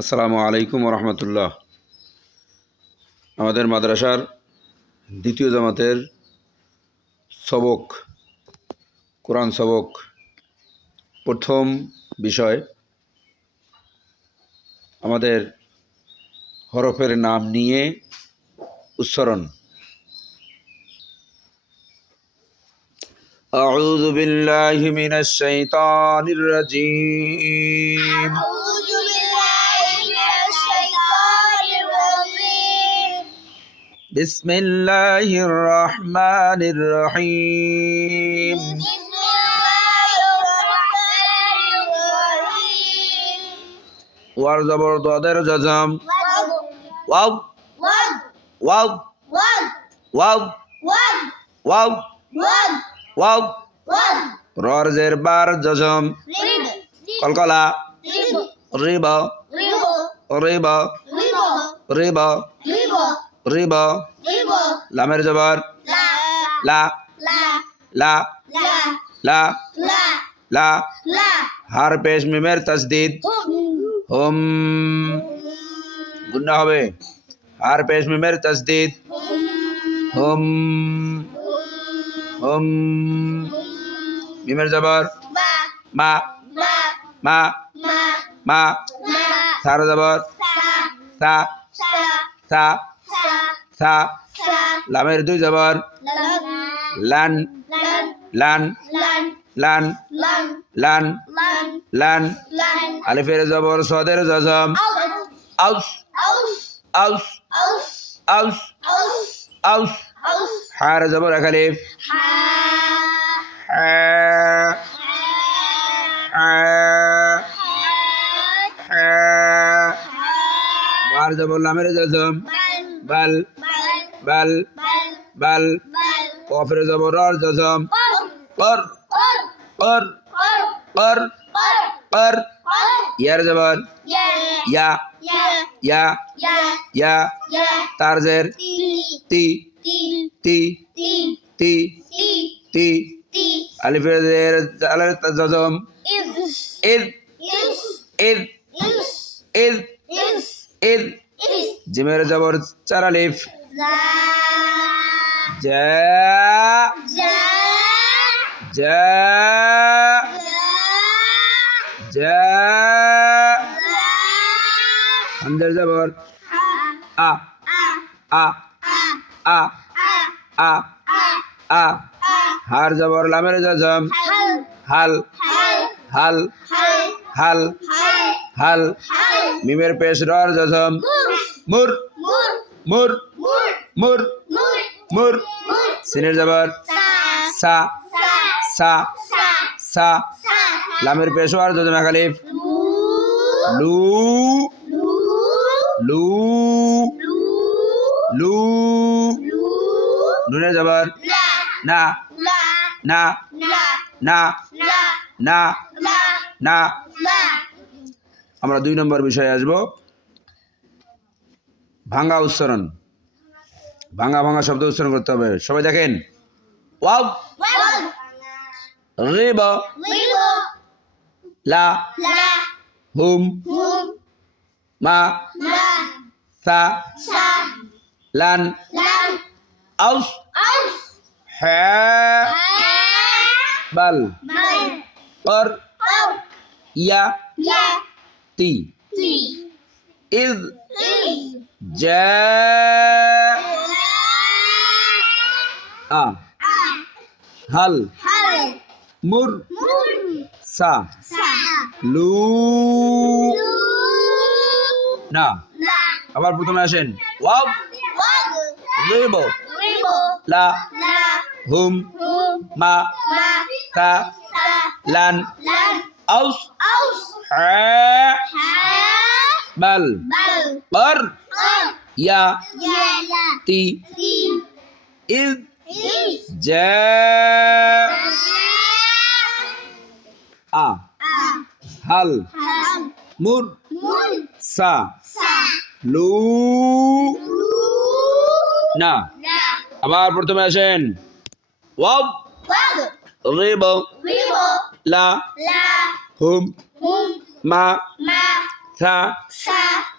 আসসালামু আলাইকুম রহমতুল্লাহ। আমাদের মাদ্রাসার দ্বিতীয় জামাতের সবক, কোরআন সবক, প্রথম বিষয় আমাদের হরফের নাম নিয়ে উচ্চারণ। আউযু বিল্লাহি মিনাশ শাইতানির রাজীম। বিসমিল্লাহির রহমানির রহিম। ওয়ার জবর দদের জজম, wow wow wow wow wow. রর জের বার জজম, কলকলা, রিবা রিবা রিবা রিবা। লামের জবর লা লা লা লা। হার পেশ মিমের তাসদীদ হুম, গুন্না হবে। হার পেশ মিমের তাসদীদ হুম হুম। মিমের জবর মা মা মা। সার জবর সা সা সা। লামের দুই জবর লান লান লান লান লান। আলিফের জবর সদের জজম আউস আউস আউস আউস। হার জবর এক আলিফ বার জবর লামের জজম বাল বাল বাল। কফের জবর আর জজম কর কর কর কর। ইয়ার জবর ইয়া ইয়া ইয়া। তার জের তি তি তি তি। আলিফের জের জালের জজম ইদ ইদ ইদ ইদ। জিমের জবর চার আলিফ জা জা জা। হামজার জবর আ আ আ আ আ। হার জবর লামের জজম হাল হাল হাল হাল। মিমের পেশ রর জজম মুর মুর মুর মুর। সিনের জবর সা সা সা। লামের পেশ আর জজম এক আলিফ লু লু লু। নুনের জবর না না না না না। আমরা 2 নম্বর বিষয়ে আসব, ভাঙ্গা উচ্চারণ। ভাঙ্গা ভাঙ্গা শব্দ উচ্চারণ করতে হবে। সবাই দেখেন ওয়াও রিবা লা হুম মা সা লান আউস হ্যাঁ বাল কর ইয়া তি ইদ জা আ হাল মুর সা লু না। আবার প্রথমে আসেন ওয়াও রিব লা হুম মা সা লান আউস হ্যাঁ বাল কর ইয়া তি ইদ জা আ হাল মুর সা লু না। আবার প্রথমে আসেন ওয়াও রিব লা হুম মা ثا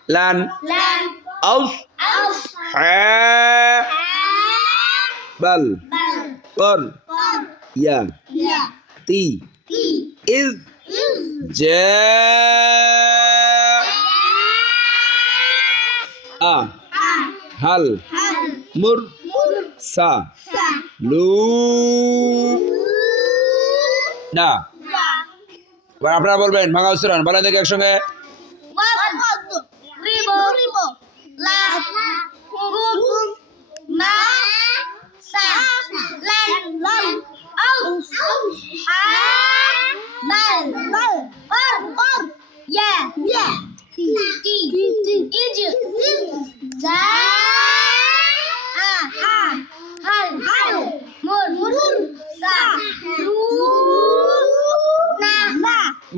لان أوس بل قر يا تي إذ جاء هل مر سا لو না এবার আপনারা বলবেন ভাঙা উচ্চারণ বলেন দেখি একসঙ্গে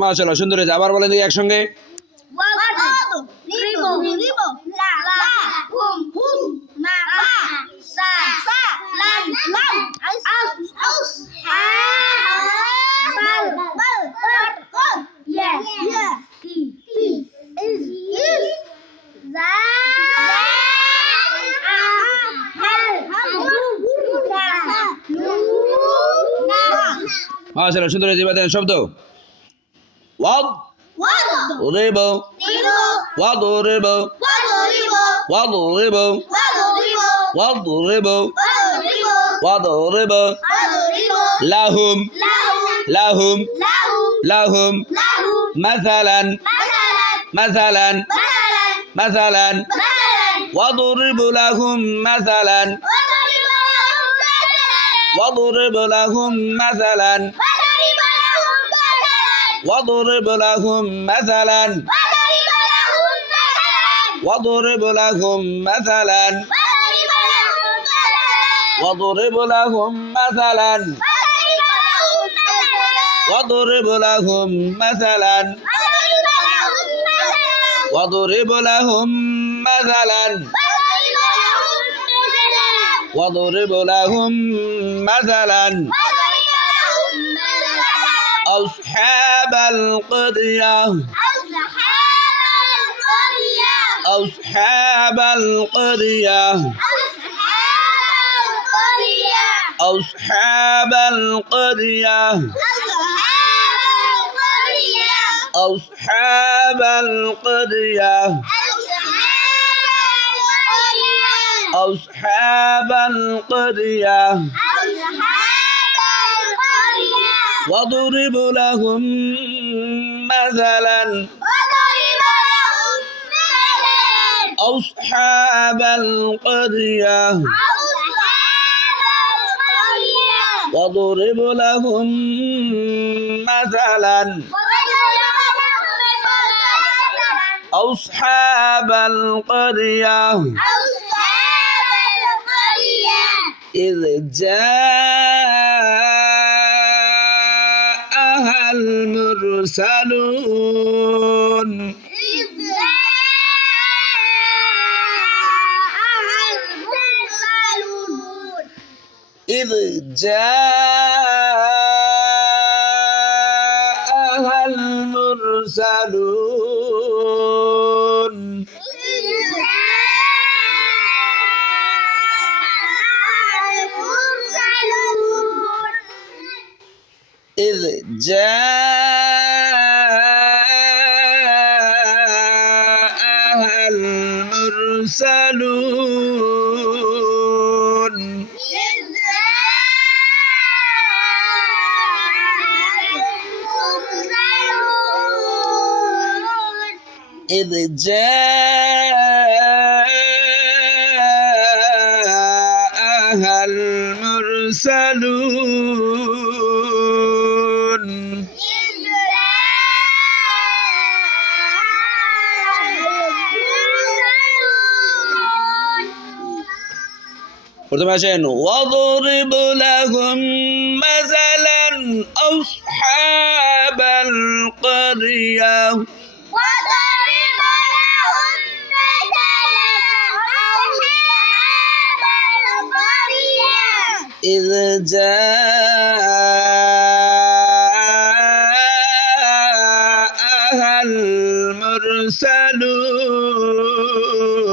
মাশাআল্লাহ সুন্দর হয়েছে আবার বলেন দেখি একসঙ্গে মাশাআল্লাহ সুন্দর হয়েছে এবার দেখেন শব্দ وضرب وضرب وضرب وضرب وضرب لهم لهم لهم مثلا مثلا مثلا وضرب لهم مثلا وضرب لهم مثلا وضرب لهم مثلا وضرب لهم مثلا وضرب لهم مثلا وضرب لهم مثلا وضرب لهم مثلا وضرب لهم مثلا أصحاب القرية أصحاب القرية أصحاب القرية أصحاب القرية أصحاب القرية واضرب لهم مثلا أصحاب القرية واضرب لهم مثلا أصحاب القرية إذ جاءها المرسلون إذ جاءها المرسلون إذ جاءها المرسلون إذ جاءها المرسلون প্রথমে আসেন واضرب لهم مثلا أصحاب القرية إذ جاءها المرسلون দয়ালু